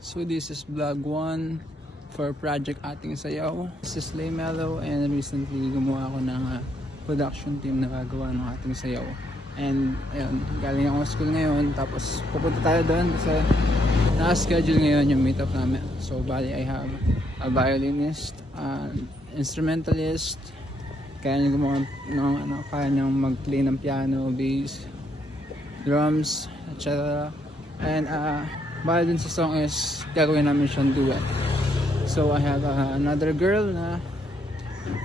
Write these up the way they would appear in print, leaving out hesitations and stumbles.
So this is vlog 1 for Project Ating Sayaw. This is Lay Mellow and recently gumawa ako ng production team na gagawa ng Ating Sayaw. And ayun, galing ako school ngayon tapos pupunta tayo doon kasi naka-schedule ngayon yung meetup namin. So bali I have a violinist, instrumentalist, kaya niya gumawa ng kaya niyang mag-play ng piano, bass, drums, etc. And bali dun sa song is gagawin namin siyang duet. So I have another girl na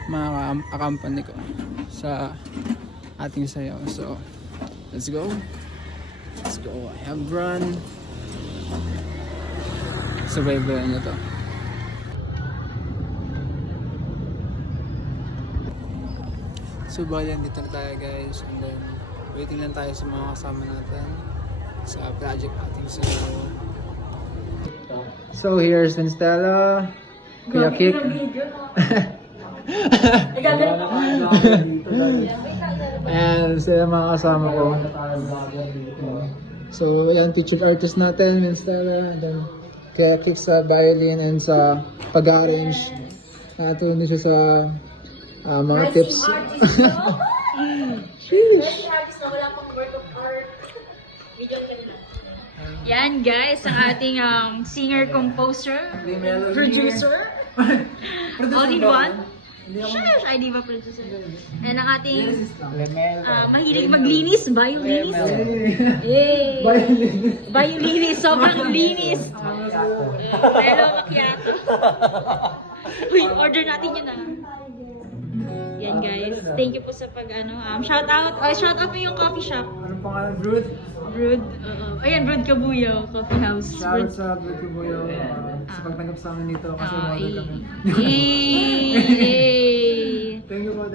maka-accompany ko sa Ating Sayaw. So let's go. I have run. Survival niya to. So bali dito na tayo guys, and then waiting lang tayo sa mga kasama natin sa Project Ating Sayaw. So here's Stella, Kuya Kik. And sila mga kasama ko. So yan, featured artist natin, Stella, and then Kuya Kik sa violin and sa pag-arrange. Natulong siya sa mga tips. Sheesh. Wala pang work of art. Video ka na. Yan guys, ang ating singer-composer, producer, all in one. Shush! Ay, di ba producer? And ang ating mahilig maglinis, violinist. Yay! Violinist, sobrang linis. Melo macchiato. Uy, order natin yun Yan guys, thank you po sa shout out po yung coffee shop. Anong pangalan? Brood? Brood, ayan, Brood Kabuyo Coffee House. Shout out sa Brood Kabuyo sa pagtanggap sa amin dito kasi model kami. Yay!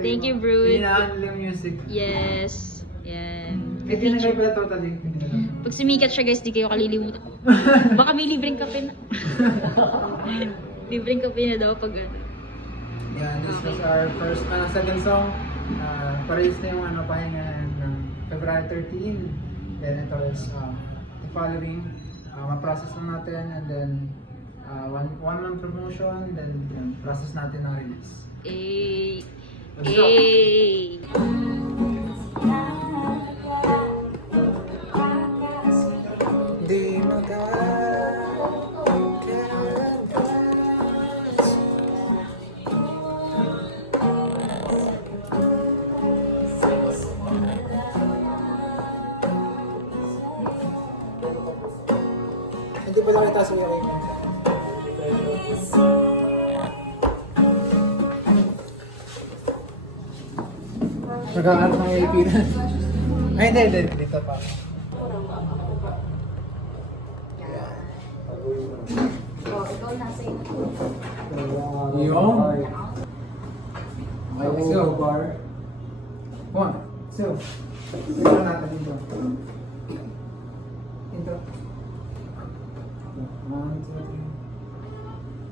Thank you Brood. Hinaan nila yung music. Yes. Yan. Hindi na kayo pala totally. Pag sumikat siya guys, di kayo kalilimutan. Baka may libreng kape na. Libreng kape na daw pag Yeah, this was our first, second song. Paris na yung pahinga ng February 13. Then ito is the following. Ma-process lang natin and then one month promotion, then process natin na release. Let's go! Di hindi pa lang itaas mo yung nag-aarap ng AP na. Ay, hindi. Dito pa. ikaw nasa Yung? Let's go. One, two. Tignan natin dito. Intro. 1, 2,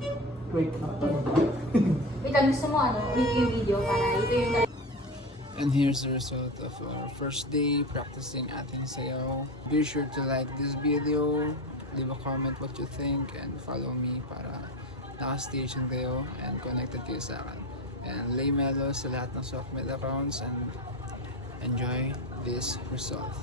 3. Wait. Wait, gusto mo review yung video para ito yung And here's the result of our first day practicing Ating Sayaw. Be sure to like this video, leave a comment what you think, and follow me para naka-station kayo and connected kayo sa akin. And Lay Mellow sa lahat ng Softmed accounts and enjoy this result.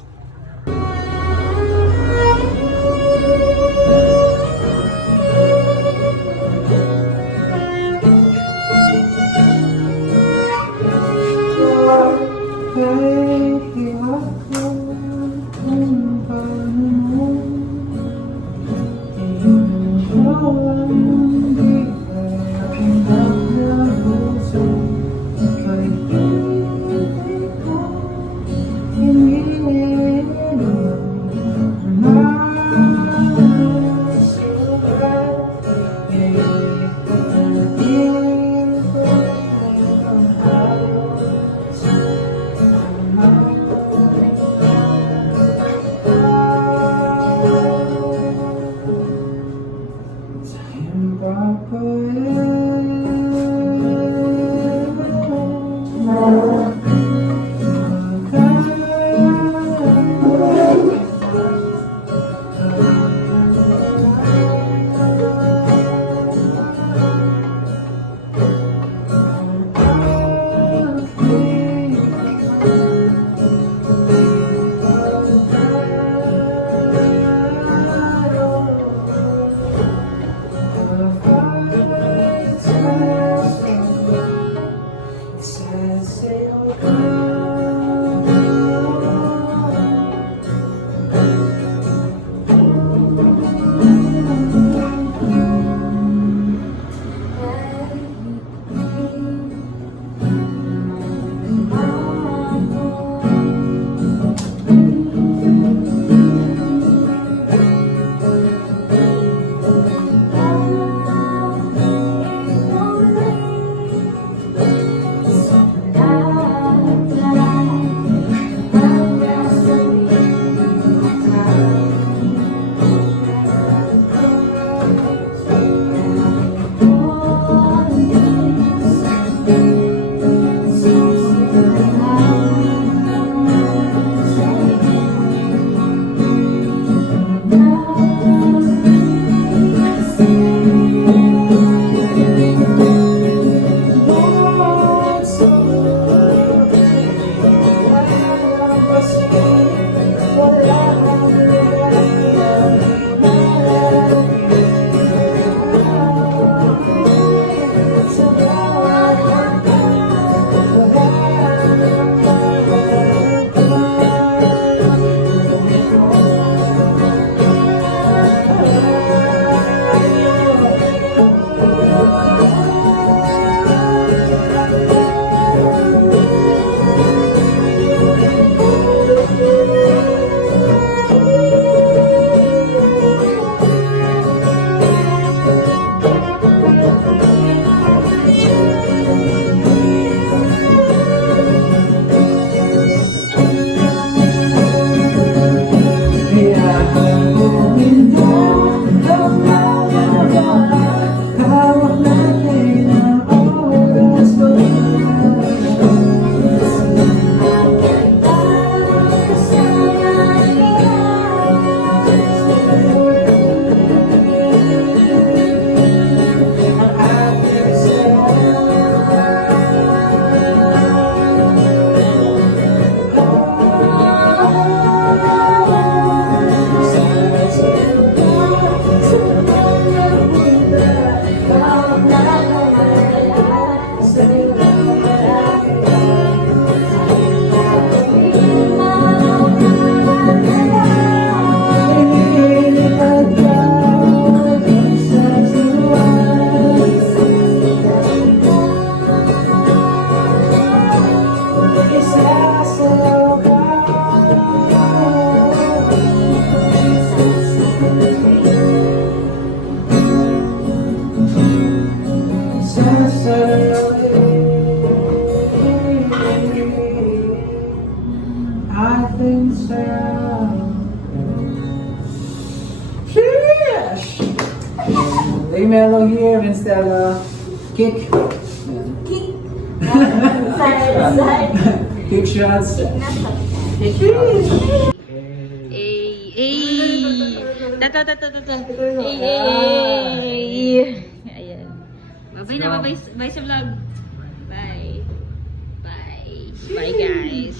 things around. Sheesh! Lay mellow here instead of kick. Kick. Side. Kick shots. Ay, ayan. Bye-bye na, bye-bye sa vlog. Bye. Bye. Bye, guys.